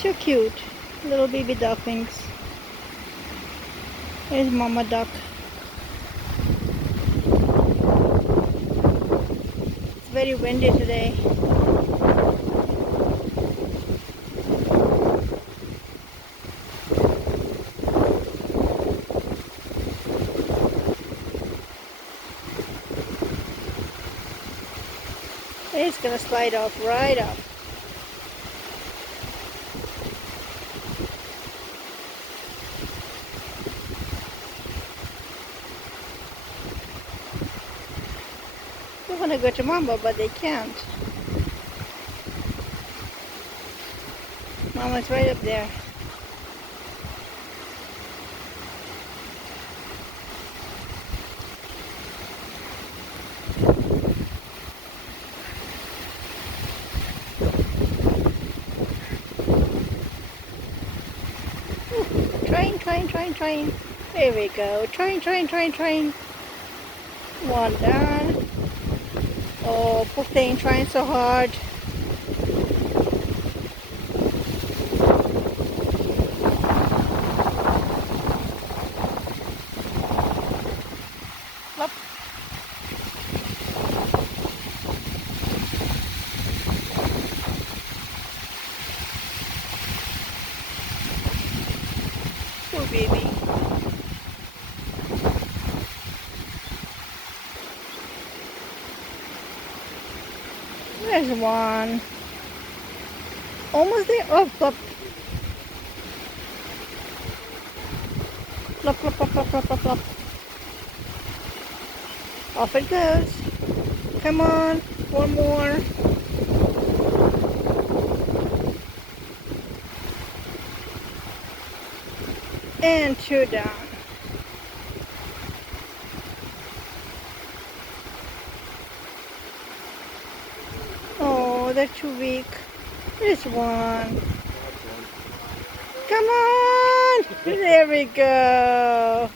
So cute. Little baby ducklings. There's Mama Duck. It's very windy today. It's gonna slide off right up. They wanna go to Mama, but they can't. Mama's right up there. Train, train, train, train. There we go. Train, train, train, train. One down. Oh, poor thing, trying so hard. Up. Poor baby. There's one. Almost there. Oh, flop. Flop, flop, flop, flop, flop, flop, flop. Off it goes. Come on. One more. And two down. Oh, they're too weak. There's one. Come on! There we go.